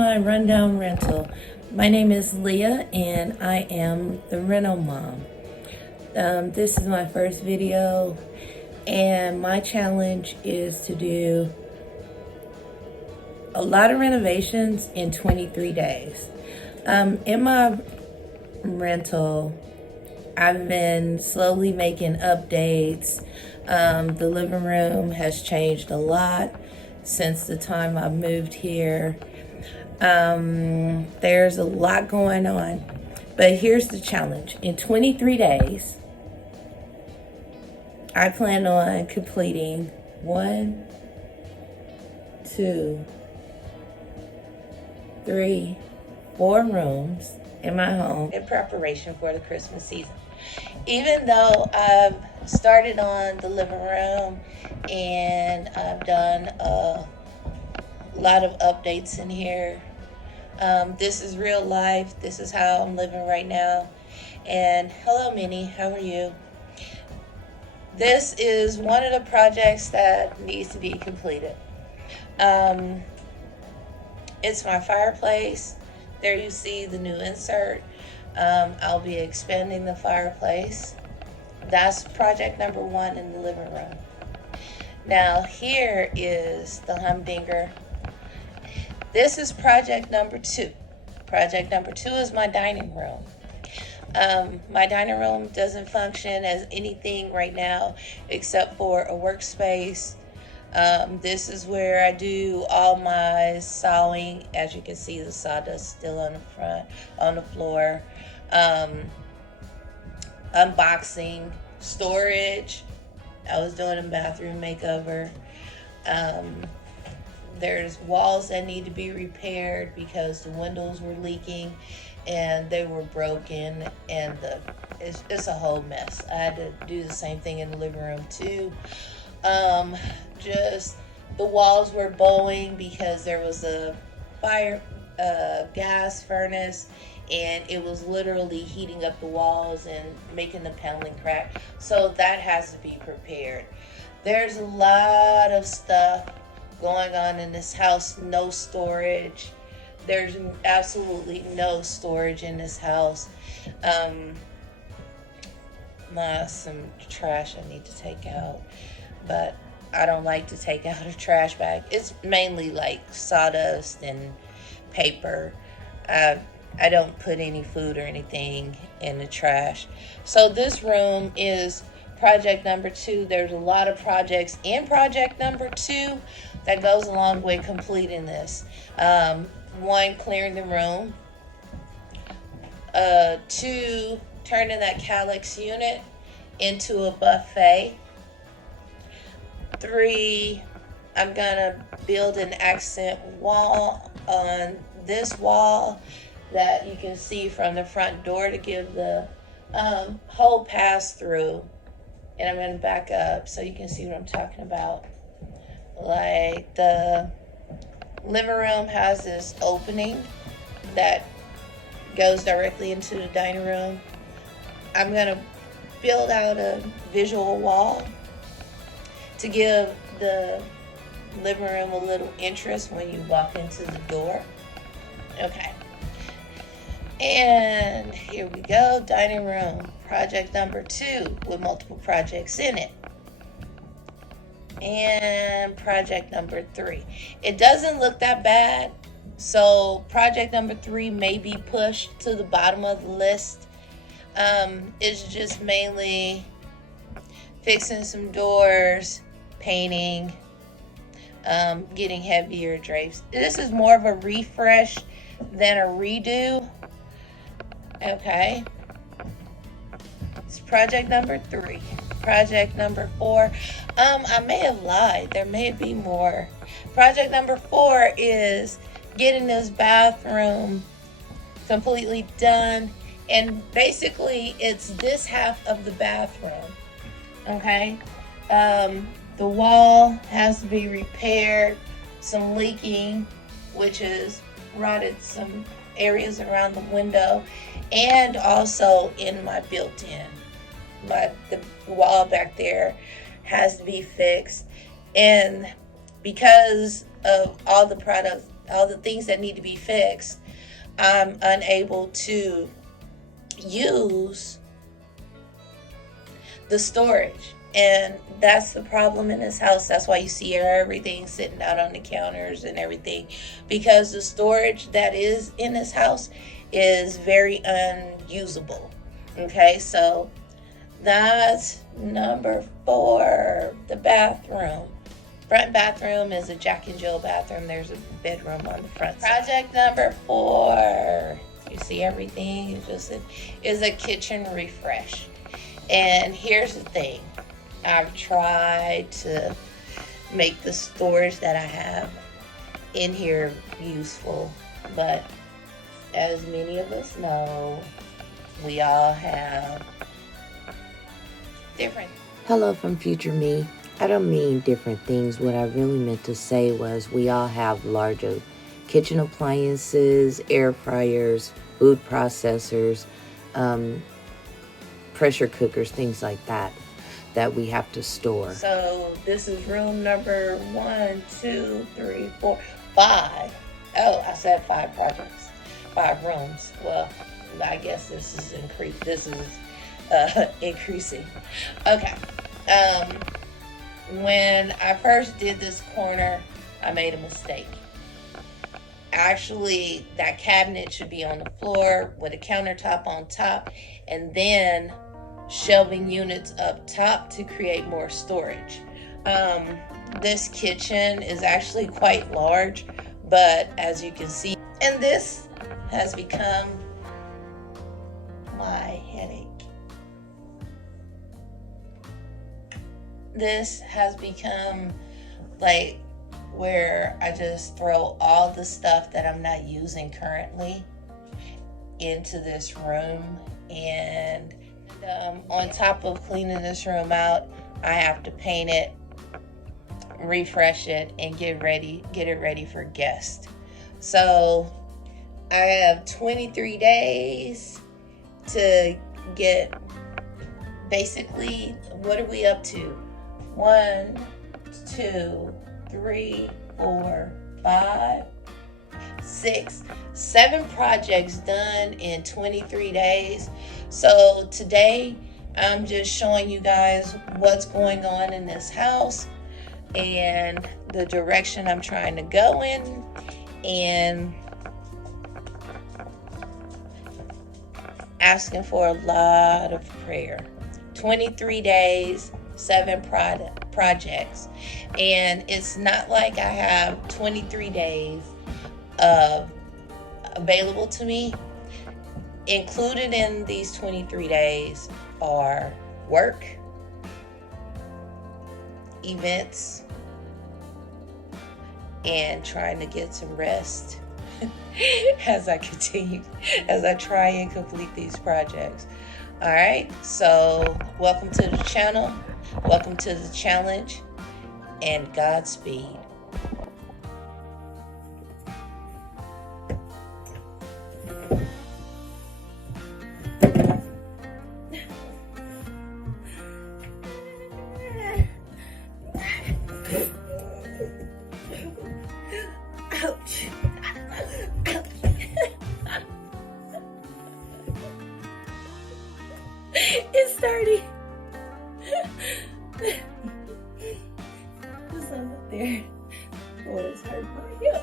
my rundown rental. My name is Leah and I am the rental mom. This is my first video and my challenge is to do a lot of renovations in 23 days. In my rental, I've been slowly making updates. The living room has changed a lot since the time I moved here. There's a lot going on, but here's the challenge. In 23 days, I plan on completing 1, 2, 3, 4 rooms in my home in preparation for the Christmas season. Even though I've started on the living room and I've done a lot of updates in here, this is real life. This is how I'm living right now. And hello, Minnie, how are you? This is one of the projects that needs to be completed. It's my fireplace. There you see the new insert. I'll be expanding the fireplace. That's project number 1 in the living room. Now here is the humdinger. This is project number 2. Project number 2 is my dining room. My dining room doesn't function as anything right now except for a workspace. This is where I do all my sawing. As you can see, the sawdust still on the floor. Unboxing, storage. I was doing a bathroom makeover. There's walls that need to be repaired because the windows were leaking and they were broken, and it's a whole mess. I had to do the same thing in the living room too. Just the walls were bowing because there was a fire, gas furnace, and it was literally heating up the walls and making the paneling crack. So that has to be prepared. There's a lot of stuff going on in this house. No storage. There's absolutely no storage in this house. Some trash I need to take out, but I don't like to take out a trash bag. It's mainly like sawdust and paper. I don't put any food or anything in the trash. So this room is project number 2. There's a lot of projects in project number 2 that goes along with completing this. 1, clearing the room. 2, turning that Calyx unit into a buffet. 3, I'm gonna build an accent wall on this wall that you can see from the front door to give the whole pass through. And I'm gonna back up so you can see what I'm talking about. Like the living room has this opening that goes directly into the dining room. I'm gonna build out a visual wall to give the living room a little interest when you walk into the door. Okay. And here we go, dining room, project number 2 with multiple projects in it. And project number 3. It doesn't look that bad, so project number 3 may be pushed to the bottom of the list. It's just mainly fixing some doors, painting, getting heavier drapes. This is more of a refresh than a redo. Okay. It's project number 3. Project number 4. I may have lied. There may be more. Project number 4 is getting this bathroom completely done. And basically, it's this half of the bathroom. Okay. The wall has to be repaired. Some leaking, which has rotted some areas around the window, and also in my built-in. The wall back there has to be fixed. And because of all the products all the things that need to be fixed, I'm unable to use the storage. And that's the problem in this house. That's why you see everything sitting out on the counters and everything, because the storage that is in this house is very unusable. Okay, so that's number 4, the bathroom. Front bathroom is a Jack and Jill bathroom. There's a bedroom on the front side. Project number 4, you see everything is a kitchen refresh. And here's the thing. I've tried to make the storage that I have in here useful, but as many of us know, we all have different. Hello from future me. I don't mean different things. What I really meant to say was we all have larger kitchen appliances, air fryers, food processors, pressure cookers, things like that we have to store. So this is room number 1, 2, 3, 4, 5. Oh, I said 5 projects, 5 rooms. Well, I guess this is increasing. Okay. When I first did this corner, I made a mistake. Actually, that cabinet should be on the floor with a countertop on top, and then shelving units up top to create more storage. This kitchen is actually quite large, but as you can see, and this has become my headache. This has become like where I just throw all the stuff that I'm not using currently into this room, and on top of cleaning this room out, I have to paint it, refresh it, and get it ready for guests. So I have 23 days to get, basically, what are we up to? 1, 2, 3, 4, 5, 6, 7 projects done in 23 days. So today I'm just showing you guys what's going on in this house and the direction I'm trying to go in, and asking for a lot of prayer. 23 days, 7 projects. And it's not like I have 23 days available to me. Included in these 23 days are work, events, and trying to get some rest as I try and complete these projects. All right, so welcome to the channel, welcome to the challenge, and Godspeed. Ouch. It's starting. There's something up there. Oh, it's hurt my hip.